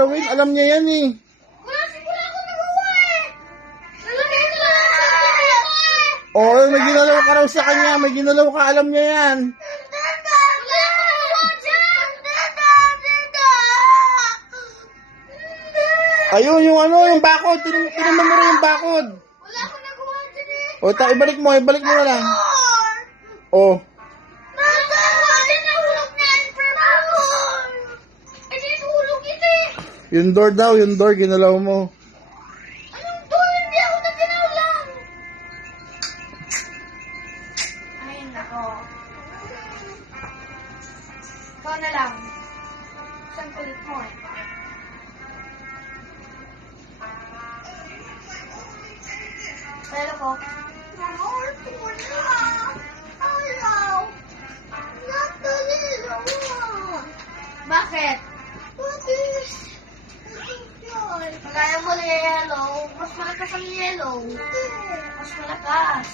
galawin. Alam niya yan eh. Wala ako nagawa eh. Nalagay ko lang sa eh. Oo, may ginalaw ka raw sa kanya. May ginalaw ka, alam niya yan. Wala ako nagawa dyan. Ayun, yung bakod. Tinaman mo rin yung bakod. Wala ako nagawa dyan eh. O, ibalik mo na lang. O. Yung door daw, yung door, ginalaw mo. Anong door? Hindi ako na ginawlang. Ay, nako. Ikaw na lang. Isang kulit mo eh. Pero ko. Bakit? Kaya mo na yellow, mas malakas ang yellow. Mas malakas.